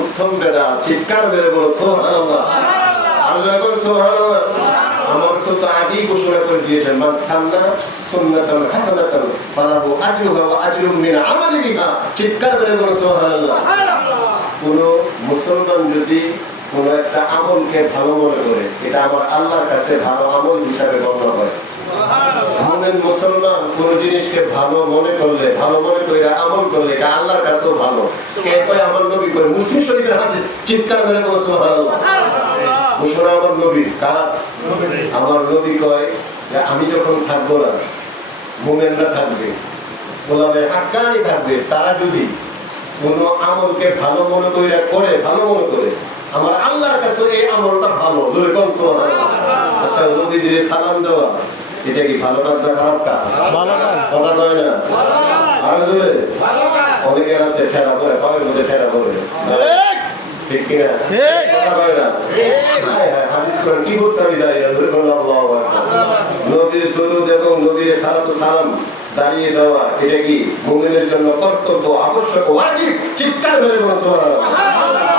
উত্তম বেদা চিৎকার বেড়ে বলো সোহানাল্লাহ আর যখন সোহানাল্লাহ আমার রাসূল তো আগেই ঘোষণা করে দিয়েছেন মান সান্না সুন্নাতান হাসানাতান ফালাহু আজরুহা ওয়া আজরুম মিন আমালি বিহা। চিৎকার বেড়ে বলো সোহানাল্লাহ কোন মুসলমান যদি কোন একটা আমলকে ভালো মনে করে এটা আমার আল্লাহর কাছে ভালো আমল হিসাবে গণ্য হয়। মুমিন মুসলমান কোন জিনিসকে ভালো মনে করলে ভালো মনে করে আমল করলে এটা আল্লাহর কাছেও ভালো। কে কয় আমার নবী কয়? মুসলিম শরীফের হাদিস চিৎকার মেরে বলো সুবহানাল্লাহ। ঘোষণা আমার নবীর কার? আমার নবী কয় যে আমি যখন থাকব না মুমেনরা থাকবে গোলামে হাক্কানি থাকবে তারা যদি কোনো আমলকে ভালো মনে করে করে ভালো মনে করে আমার আল্লাহর কাছে এই আমলটা ভালো। আচ্ছা নবীদের সালাম দেওয়া। এটা কি ভালো কাজ না খারাপ কাজ? ভালো কাজ। কথা কয় না? আরও জোরে? অনেকে আছে করে পায়ের মধ্যে করে ঠিক। কিনা। কথা কয় না? কি বলছে আমি জানি না জোরে কোন আল্লাহু আকবার। নবীর দরুদ এবং নবীর সালাতু সালাম দাঁড়িয়ে দেওয়া এটা কি মুমিনের জন্য কর্তব্য আবশ্যক ওয়াজিব? চিৎকার মেরে বলো সুবহানাল্লাহ।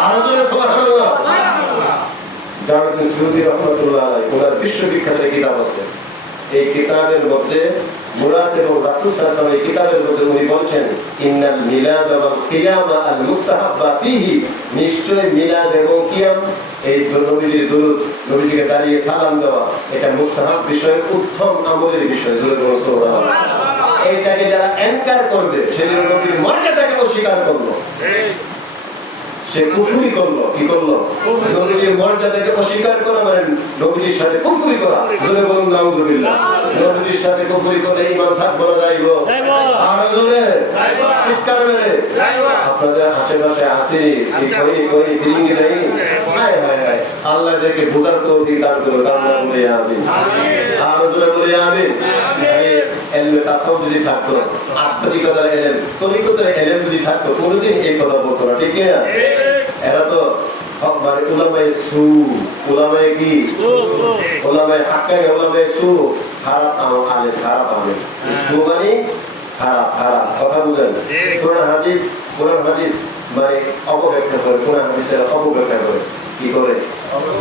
আরও জোরে সুবহানাল্লাহ। জামাতুল সুয়ুতি রহমাতুল্লাহ আলাইহি ওনার বিশ্ববিখ্যাত এই কিতাব আছে। এই কিতাবের মধ্যে মুরাদ এবং রাসূল এই কিতাবের মধ্যে উনি বলছেন ইন্নাল মিলাদ ওয়াল কিয়ামা আল মুস্তাহাব্বা ফিহি। নিশ্চয় মিলাদ এবং কিয়াম এই নবীজির দুরূদ নবীজিকে দাঁড়িয়ে সালাম দেওয়া এটা মুস্তাহাব বিষয় উত্তম আমলের বিষয় এইটাকে যারা এনকার করবে সেজন্য নবীর মর্যাদাকে অস্বীকার করল। সে কুফুরি করল কি করল? নবীজির মর্যাদাকে অস্বীকার করা মানে নবীজির সাথে কুফুরি করা। জোরে বলুন নাউজুবিল্লাহ। নবীজির সাথে কুফুরি করে ঈমান থাকব না যাইব। আরও জোরে। চিৎকার মেরে। আপনাদের আশেপাশে আছে। এই কই কই ফিলিং নাই। হায় হায়। আল্লাহ দেখে বুঝার তৌফিক দান করুন আমরা বলে আমিন। আরও জোরে বলে আমিন? এলমে তাসাউফ যদি থাকতো আত্মদিকতার এলেম তরিকতার এলেম যদি থাকতো কোনোদিন এই কথা বলতো না ঠিক না এরা তো মানে উলামায়ে সু উলামায়ে কি? ওলামায়ে হাক্কানি ওলামায়ে সু। খারাপ আম- আলেম খারাপ আলেম সু মানে খারাপ খারাপ কথা বুঝেন? কোরআন হাদিস কোরআন হাদিস মানে অপব্যাখ্যা করে কোরআন হাদিসের অপব্যাখ্যা করে। কি করে? আমার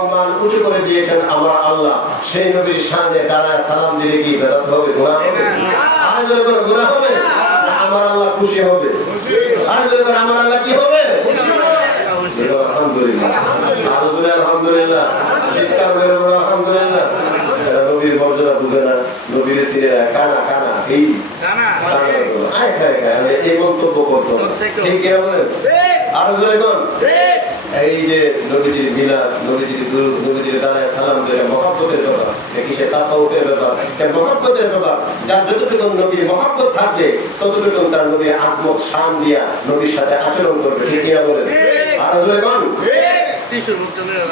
আল্লাহ উঁচু করে দিয়েছেন। আমার আল্লাহ, সেই নবীর শানে দাঁড়ায় সালাম দিলে কি বেদাত হবে, গুনাহ হবে? আর যদি কোনো গুনাহ হবে? আমার আল্লাহ খুশি হবে। আর যদি আমার আল্লাহ কি হবে? আলহামদুলিল্লাহ। আলহামদুলিল্লাহ চিৎকার করে আলহামদুলিল্লাহ। এরা নবীর মর্যাদা বুঝে না নবীর সিনেরা কানা কানা এই আয় খায় খায় এই মন্তব্য করতো না। ঠিক কিনা বলেন? আরও জোরে কোন। এই যে নবীজির মিলাদ নবীজির দুরূদ নবীজির দাঁড়ায় সালাম দেয় মহব্বতের ব্যাপার। এটা কিসের তাসাউফের ব্যাপার। এটা মহব্বতের ব্যাপার। যার যতটুকু নবীর মহব্বত থাকবে ততটুকু তার নবীর আজমত শান দিয়া নবীর সাথে আচরণ করবে। ঠিক কিনা বলেন? আর কোন?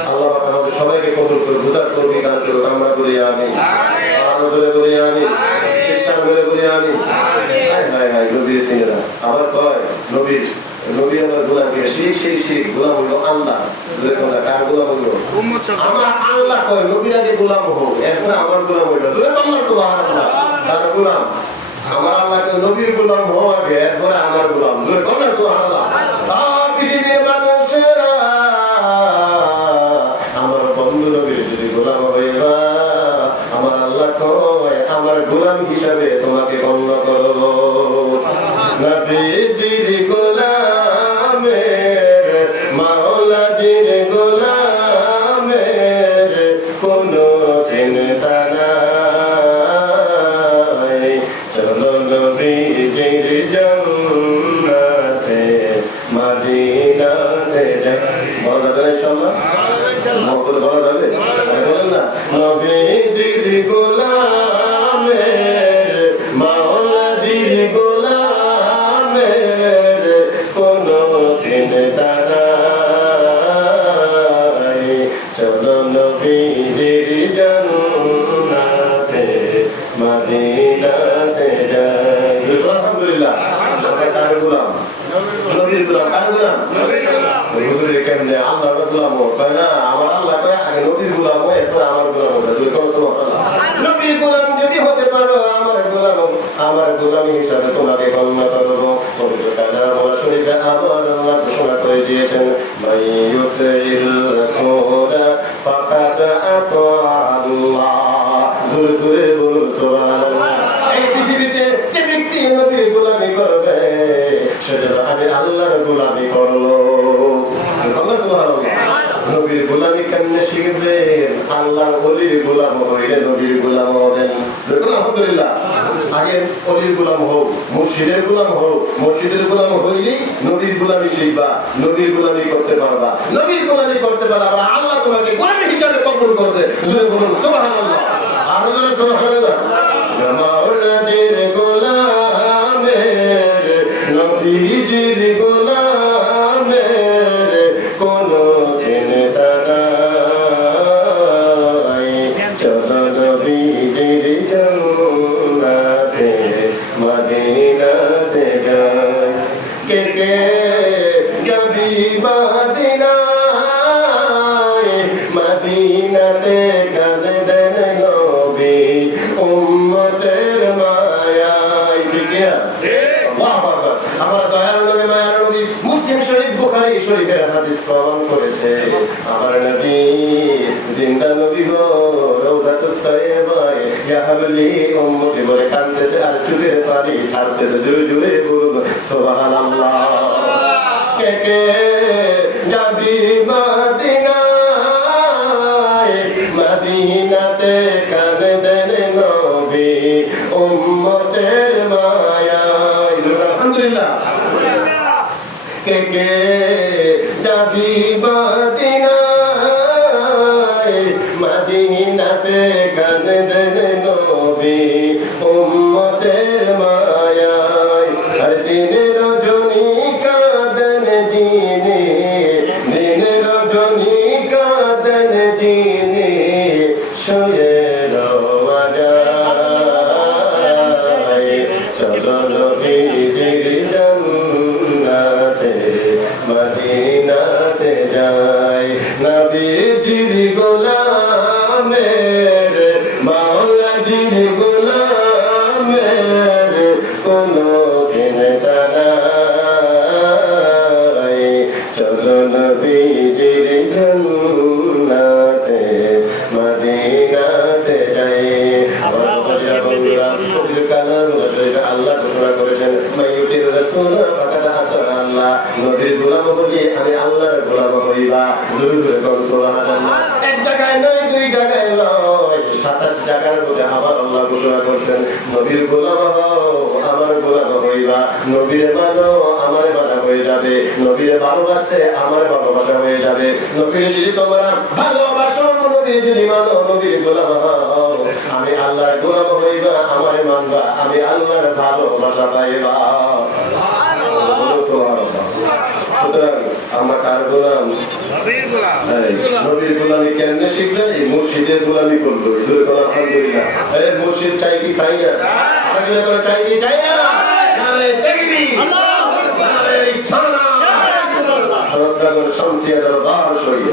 আল্লাহ পাক আমাদের সবাইকে কবুল করে বুঝার তৌফিক দান করুক আমরা বলি বলি চিৎকার হায় হায় হায় সিনেরা আবার কয় নবী আমার গোলাম কে সেই সেই সেই গোলাম হইল আল্লাহ। জোরে কার গোলাম হইল আমার আল্লাহ কয় নবীর আগে গোলাম হোক আমার গোলাম হইল। সুবহানাল্লাহ। তার গোলাম। আমার আল্লাহকে নবীর গোলাম হওয়া আগে এরপরে আমার গোলাম। সুবহানাল্লাহ। আ পৃথিবীর মানুষেরা গোলাম হিসাবে তোমাকে গণ্য করব নবীজির গোলাম কার গোলাম? হুজুরের কেমনে আল্লাহ গোলাম কয় না আমার আল্লাহ কয় আগে নবীর গোলাম হো এরপরে আমার গোলাম হবে। তুই কোন নবীর গোলাম যদি হতে পারো আমার গোলাম আমার গোলামি হিসাবে তোমাকে গণ্য করব পবিত্র কালাম শরীফে আবার আল্লাহ ঘোষণা করে দিয়েছেন মাইয়ুতিল শিখবেন আল্লাহর হোক মসজিদের গোলাম হোক মসজিদের গোলাম হইলে নবীর গোলামি শিখবা, নবীর গোলামি করতে পারবা। নবীর গোলামি করতে পারবা আল্লাহ তোমাকে গোলামি হিসাবে কবুল করবে। বলুন, সুবহানাল্লাহ। আমার দয়ার নবী, মায়ার নবী মুসলিম শরীফ বুখারী শরীফের হাদিস প্রমাণ করেছে। আমার নবী, জিন্দা নবী গো রওজাতুত তয়্যিবায় ইয়া হাবলি উম্মতি বলে কাঁদতেছে আর চোখের পানি ছাড়তেছে জোরে জোরে বলুন, সুবহানাল্লাহ। কে কে যাবি মদিনায়? মদিনাতে দেন নবী, উম্মতের আলহামদুলিল্লাহ। কে কে যাবি মদিনায় মদিনাতে মাওলাজির গোলামের কোনো চিন্তা নাই চলো নবীজির জান্নাতে মদিনাতে যাই। আমার বন্ধুরা পবিত্র কালাম শরীফে আল্লাহ ঘোষণা করেছেন মাইয়ুতির রাসূল ফাকাদ আতা আল্লাহ। নবীর গোলাম হলি আমি আল্লাহর গোলাম হইবা। জোরে জোরে কোন সুবহানাল্লাহ। এক জায়গায় নয় দুই জায়গায় নয়। সাতাশ জায়গার মধ্যে আবার আল্লাহ ঘোষণা করছেন, নবীর গোলাম আমার গোলাম হইবা। নবীর মানো আমার মানা হয়ে যাবে। নবীর ভালোবাসতে আমার ভালোবাসা হয়ে যাবে। নবীর যদি তোমরা ভালোবাসো, নবীর যদি মানো, নবীর গোলাম আমি আল্লাহর গোলাম হইবা, আমারে মানবা, আমি আল্লাহর ভালোবাসা পাইবা। সুতরাং আমরা কার গোলাম? নবীর গোলাম। এই নবীর গোলামি কেমনে শিখলে এই মসজিদের গোলামি করব। আলহামদুলিল্লাহ। এই মসজিদ চাই কি চাই না? করে চাই কি চাই না? সরদার শামসিয়া দরবার শরীফ।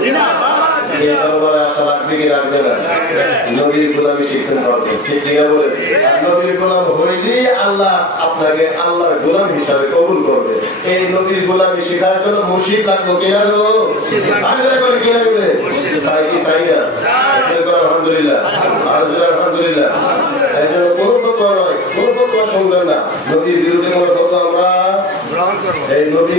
এই দরবারে আসা লাগবে কি লাগবে না? নবীর গোলামি শিখতে পারবে ঠিক কিনা বলে নবীর গোলাম হইলে আল্লাহ আপনাকে আল্লাহর গোলাম হিসাবে কবুল করবে। এই নবীর গোলামি শেখার জন্য মুর্শিদ লাগবে কিনা গো আর যারা করে কি লাগবে? সাই কি সাই না আলহামদুলিল্লাহ। আলহামদুলিল্লাহ। এই কোনো ফতোয়া নয় কোনো ফতোয়া শুনবেন না। নবীর বিরুদ্ধে কোনো ফতোয়া আমরা এই নবী